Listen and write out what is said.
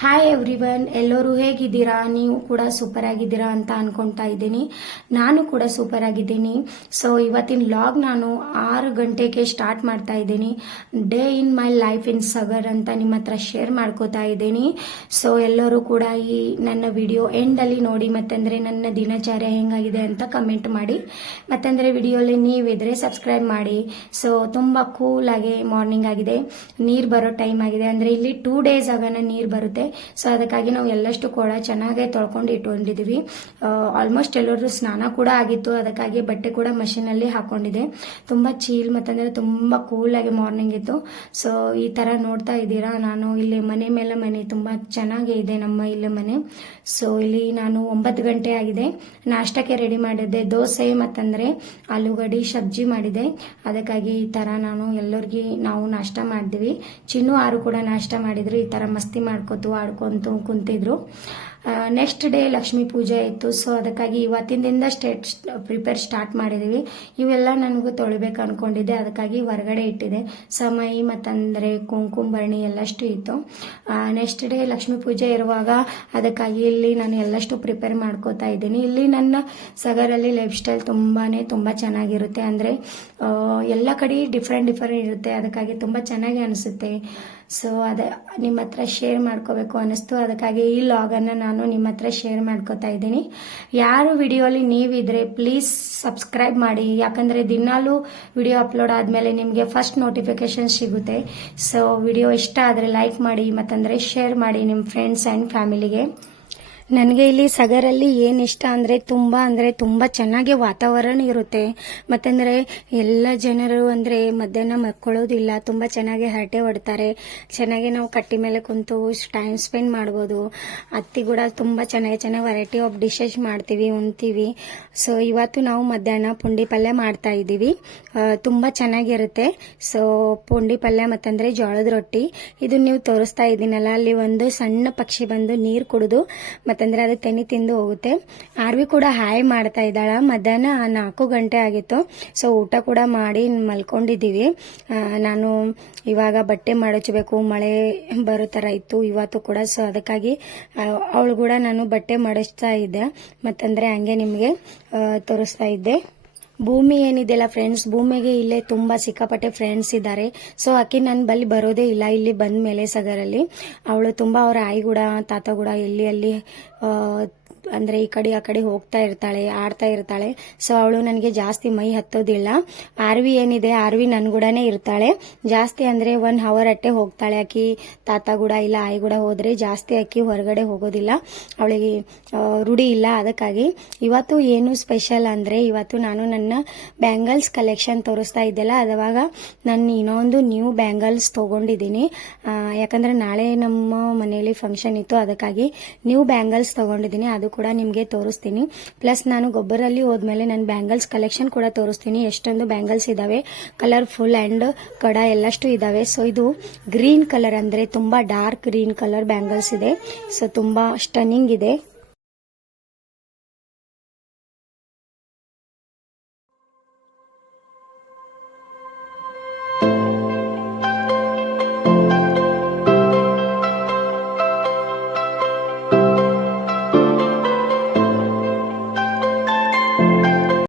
Hi everyone, ಎಲ್ಲರೂ ಹೇಗಿದ್ದೀರಾ? ನೀವು ಕೂಡ ಸೂಪರ್ ಆಗಿದ್ದೀರಾ ಅಂತ ಅನ್ಕೊಂತಾ ಇದ್ದೀನಿ. ನಾನು ಕೂಡ ಸೂಪರ್ ಆಗಿದ್ದೀನಿ. ಸೊ ಇವತ್ತಿನ ಲಾಗ್ ನಾನು 6 ಗಂಟೆಗೆ ಸ್ಟಾರ್ಟ್ ಮಾಡ್ತಾ ಇದ್ದೀನಿ. Day in my life in Sagar ಅಂತ ನಿಮ್ಮ ಹತ್ರ ಶೇರ್ ಮಾಡ್ಕೋತಾ ಇದ್ದೀನಿ. ಸೊ ಎಲ್ಲರೂ ಕೂಡ ಈ ನನ್ನ ವಿಡಿಯೋ ಎಂಡಲ್ಲಿ ನೋಡಿ, ಮತ್ತಂದ್ರೆ ನನ್ನ ದಿನಚರ್ಯ ಹೆಂಗಾಗಿದೆ ಅಂತ ಕಮೆಂಟ್ ಮಾಡಿ. ಮತ್ತಂದ್ರೆ ವಿಡಿಯೋಲಿ ನೀವಿದ್ರೆ ಸಬ್ಸ್ಕ್ರೈಬ್ ಮಾಡಿ. ಸೊ ತುಂಬಾ ಕೂಲ್ ಆಗಿ ಮಾರ್ನಿಂಗ್ ಆಗಿದೆ, ನೀರು ಬರೋ ಟೈಮ್ ಆಗಿದೆ. ಅಂದ್ರೆ ಇಲ್ಲಿ 2 ಡೇಸ್ ಆಗನ ನೀರು ಬರುತ್ತೆ. ಸೊ ಅದಕ್ಕಾಗಿ ನಾವು ಎಲ್ಲಷ್ಟು ಕೂಡ ಚೆನ್ನಾಗಿ ತೊಳ್ಕೊಂಡು ಇಟ್ಕೊಂಡಿದೀವಿ. ಆಲ್ಮೋಸ್ಟ್ ಎಲ್ಲರೂ ಸ್ನಾನ ಕೂಡ ಆಗಿತ್ತು, ಅದಕ್ಕಾಗಿ ಬಟ್ಟೆ ಕೂಡ ಮಷೀನ್ ಅಲ್ಲಿ ಹಾಕೊಂಡಿದೆ. ತುಂಬಾ ಚೀಲ್ ಮತ್ತಂದ್ರೆ ತುಂಬಾ ಕೂಲ್ ಆಗಿ ಮಾರ್ನಿಂಗ್ ಇತ್ತು. ಸೊ ಈ ತರ ನೋಡ್ತಾ ಇದ್ದೀರಾ, ನಾನು ಇಲ್ಲಿ ಮನೆ ಮೇಲೆ ಮನೆ ತುಂಬಾ ಚೆನ್ನಾಗಿ ಇದೆ ನಮ್ಮ ಇಲ್ಲಿ ಮನೆ. ಸೊ ಇಲ್ಲಿ ನಾನು 9 ಗಂಟೆ ಆಗಿದೆ. ನಾಷ್ಟಕ್ಕೆ ರೆಡಿ ಮಾಡಿದ್ದೆ, ದೋಸೆ ಮತ್ತಂದ್ರೆ ಆಲೂಗಡ್ಡೆ ಸಬ್ಜಿ ಮಾಡಿದೆ. ಅದಕ್ಕಾಗಿ ಈ ತರ ನಾವು ನಾಷ್ಟ ಮಾಡಿದ್ವಿ. ಚಿನ್ನು ಆರು ಕೂಡ ನಾಷ್ಟ ಮಾಡಿದ್ರು. ಈ ತರ ಮಸ್ತಿ ಮಾಡ್ಕೋತು ಆಡ್ಕೊಂತು ಕುಂತಿದ್ರು. ನೆಕ್ಸ್ಟ್ ಡೇ ಲಕ್ಷ್ಮೀ ಪೂಜೆ ಇತ್ತು. ಸೊ ಅದಕ್ಕಾಗಿ ಇವತ್ತಿಂದ ಪ್ರಿಪೇರ್ ಸ್ಟಾರ್ಟ್ ಮಾಡಿದೀವಿ. ಇವೆಲ್ಲ ನನಗೂ ತೊಳಿಬೇಕು ಅನ್ಕೊಂಡಿದ್ದೆ, ಅದಕ್ಕಾಗಿ ಹೊರಗಡೆ ಇಟ್ಟಿದೆ. ಸಮೈ ಮತ್ತಂದ್ರೆ ಕುಂಕುಮ ಭರಣಿ ಎಲ್ಲಷ್ಟು ಇತ್ತು. ನೆಕ್ಸ್ಟ್ ಡೇ ಲಕ್ಷ್ಮೀ ಪೂಜೆ ಇರುವಾಗ ಅದಕ್ಕಾಗಿ ಇಲ್ಲಿ ನಾನು ಎಲ್ಲಷ್ಟು ಪ್ರಿಪೇರ್ ಮಾಡ್ಕೋತಾ ಇದ್ದೀನಿ. ಇಲ್ಲಿ ನನ್ನ ಸಗರಲ್ಲಿ ಲೈಫ್ ಸ್ಟೈಲ್ ತುಂಬಾ ಚೆನ್ನಾಗಿರುತ್ತೆ. ಅಂದ್ರೆ ಎಲ್ಲ ಕಡೆ ಡಿಫ್ರೆಂಟ್ ಇರುತ್ತೆ, ಅದಕ್ಕಾಗಿ ತುಂಬಾ ಚೆನ್ನಾಗಿ ಅನಿಸುತ್ತೆ. ಸೊ ಅದೇ ನಿಮ್ಮ ಹತ್ರ ಶೇರ್ ಮಾಡ್ಕೋಬೇಕು ಅನಿಸ್ತು, ಅದಕ್ಕಾಗಿ ಈ ಲಾಗನ್ನು ನಾನು ನಿಮ್ಮ ಹತ್ರ ಶೇರ್ ಮಾಡ್ಕೋತಾ ಇದ್ದೀನಿ. ಯಾರು ವಿಡಿಯೋಲಿ ನೀವಿದ್ರೆ ಪ್ಲೀಸ್ ಸಬ್ಸ್ಕ್ರೈಬ್ ಮಾಡಿ, ಯಾಕಂದ್ರೆ ದಿನಾಲೂ ವಿಡಿಯೋ ಅಪ್ಲೋಡ್ ಆದ್ಮೇಲೆ ನಿಮಗೆ ಫಸ್ಟ್ ನೋಟಿಫಿಕೇಶನ್ ಸಿಗುತ್ತೆ. ಸೊ ವಿಡಿಯೋ ಇಷ್ಟ ಆದ್ರೆ ಲೈಕ್ ಮಾಡಿ ಮತ್ತಂದ್ರೆ ಶೇರ್ ಮಾಡಿ ನಿಮ್ಮ ಫ್ರೆಂಡ್ಸ್ ಅಂಡ್ ಫ್ಯಾಮಿಲಿಗೆ. ನನಗೆ ಇಲ್ಲಿ ಸಗರಲ್ಲಿ ಏನು ಇಷ್ಟ ಅಂದ್ರೆ ತುಂಬಾ ಚೆನ್ನಾಗಿ ವಾತಾವರಣ ಇರುತ್ತೆ. ಮತ್ತಂದ್ರೆ ಎಲ್ಲ ಜನರು ಅಂದ್ರೆ ಮಧ್ಯಾಹ್ನ ಮಕ್ಕೊಳ್ಳೋದಿಲ್ಲ, ತುಂಬಾ ಚೆನ್ನಾಗಿ ಹರಟೆ ಹೊಡ್ತಾರೆ. ಚೆನ್ನಾಗಿ ನಾವು ಕಟ್ಟಿ ಮೇಲೆ ಕುಂತು ಟೈಮ್ ಸ್ಪೆಂಡ್ ಮಾಡ್ಬೋದು. ಅತ್ತಿ ಕೂಡ ತುಂಬಾ ಚೆನ್ನಾಗಿ ವೆರೈಟಿ ಆಫ್ ಡಿಶಸ್ ಮಾಡ್ತೀವಿ, ಉಣ್ತೀವಿ. ಸೊ ಇವತ್ತು ನಾವು ಮಧ್ಯಾಹ್ನ ಪುಂಡಿ ಪಲ್ಯ ಮಾಡ್ತಾ ಇದ್ದೀವಿ. ತುಂಬಾ ಚೆನ್ನಾಗಿರುತ್ತೆ. ಸೊ ಪುಂಡಿ ಪಲ್ಯ ಮತ್ತಂದ್ರೆ ಜೋಳದ ರೊಟ್ಟಿ. ಇದು ನೀವು ತೋರಿಸ್ತಾ ಇದ್ದೀನಲ್ಲ, ಅಲ್ಲಿ ಒಂದು ಸಣ್ಣ ಪಕ್ಷಿ ಬಂದು ನೀರು ಕುಡಿದು ಮತ್ತಂದ್ರೆ ಅದು ತೆನಿ ತಿಂದು ಹೋಗುತ್ತೆ. ಆರ್ವಿ ಕೂಡ ಹಾಯ್ ಮಾಡ್ತಾ ಇದ್ದಾಳ. ಮಧ್ಯಾಹ್ನ 4 ಗಂಟೆ ಆಗಿತ್ತು. ಸೊ ಊಟ ಕೂಡ ಮಾಡಿ ಮಲ್ಕೊಂಡಿದ್ದೀವಿ. ನಾನು ಇವಾಗ ಬಟ್ಟೆ ಮಡಚಬೇಕು, ಮಳೆ ಬರೋ ತರ ಇತ್ತು ಇವತ್ತು ಕೂಡ. ಸೊ ಅದಕ್ಕಾಗಿ ಅವಳು ಕೂಡ ನಾನು ಬಟ್ಟೆ ಮಡಚ್ತಾ ಇದ್ದೆ, ಮತ್ತಂದ್ರೆ ಹಂಗೆ ನಿಮಗೆ ತೋರಿಸ್ತಾ ಇದ್ದೆ. ಭೂಮಿ ಏನಿದೆಯಲ್ಲ ಫ್ರೆಂಡ್ಸ್, ಭೂಮಿಗೆ ಇಲ್ಲೇ ತುಂಬಾ ಸಿಕ್ಕಾಪಟ್ಟೆ ಫ್ರೆಂಡ್ಸ್ ಇದ್ದಾರೆ. ಸೊ ಆಕೆ ನನ್ ಬಳಿ ಬರೋದೇ ಇಲ್ಲ ಇಲ್ಲಿ ಬಂದ ಮೇಲೆ ಸಗರಲ್ಲಿ. ಅವಳು ತುಂಬಾ ಅವ್ರ ಆಯಿ ಕೂಡ ತಾತ ಕೂಡ ಅಲ್ಲಿ ಅಂದ್ರೆ ಈ ಕಡೆ ಆ ಕಡೆ ಹೋಗ್ತಾ ಇರ್ತಾಳೆ, ಆಡ್ತಾ ಇರ್ತಾಳೆ. ಸೊ ಅವಳು ನನಗೆ ಜಾಸ್ತಿ ಮೈ ಹತ್ತೋದಿಲ್ಲ. ಆರ್ವಿ ಏನಿದೆ, ಆರ್ವಿ ನನ್ ಕೂಡನೇ ಇರ್ತಾಳೆ. ಜಾಸ್ತಿ ಅಂದ್ರೆ 1 ಅವರ್ ಅಟ್ಟೆ ಹೋಗ್ತಾಳೆ. ಆಕಿ ತಾತ ಕೂಡ ಇಲ್ಲ ಆಯಿ ಕೂಡ ಹೋದ್ರೆ ಜಾಸ್ತಿ ಆಕಿ ಹೊರಗಡೆ ಹೋಗೋದಿಲ್ಲ, ಅವಳಿಗೆ ರೂಢಿ ಇಲ್ಲ. ಅದಕ್ಕಾಗಿ ಇವತ್ತು ಏನು ಸ್ಪೆಷಲ್ ಅಂದ್ರೆ, ಇವತ್ತು ನಾನು ನನ್ನ ಬ್ಯಾಂಗಲ್ಸ್ ಕಲೆಕ್ಷನ್ ತೋರಿಸ್ತಾ ಇದ್ದೆಲ್ಲ, ಅವಾಗ ನಾನು ಇನ್ನೊಂದು ನ್ಯೂ ಬ್ಯಾಂಗಲ್ಸ್ ತಗೊಂಡಿದ್ದೀನಿ. ಯಾಕಂದ್ರೆ ನಾಳೆ ನಮ್ಮ ಮನೆಯಲ್ಲಿ ಫಂಕ್ಷನ್ ಇತ್ತು, ಅದಕ್ಕಾಗಿ ನ್ಯೂ ಬ್ಯಾಂಗಲ್ಸ್ ತಗೊಂಡಿದ್ದೀನಿ. ಅದು ಕೂಡ ನಿಮ್ಗೆ ತೋರಿಸ್ತೀನಿ. ಪ್ಲಸ್ ನಾನು ಗೊಬ್ಬರಲ್ಲಿ ಹೋದ್ಮೇಲೆ ನನ್ನ ಬ್ಯಾಂಗಲ್ಸ್ ಕಲೆಕ್ಷನ್ ಕೂಡ ತೋರಿಸ್ತೀನಿ. ಎಷ್ಟೊಂದು ಬ್ಯಾಂಗಲ್ಸ್ ಇದಾವೆ, ಕಲರ್ಫುಲ್ ಅಂಡ್ ಕಡ ಎಲ್ಲಷ್ಟು ಇದಾವೆ. ಸೊ ಇದು ಗ್ರೀನ್ ಕಲರ್, ಅಂದ್ರೆ ತುಂಬಾ ಡಾರ್ಕ್ ಗ್ರೀನ್ ಕಲರ್ ಬ್ಯಾಂಗಲ್ಸ್ ಇದೆ. ಸೊ ತುಂಬಾ ಸ್ಟನ್ನಿಂಗ್ ಇದೆ.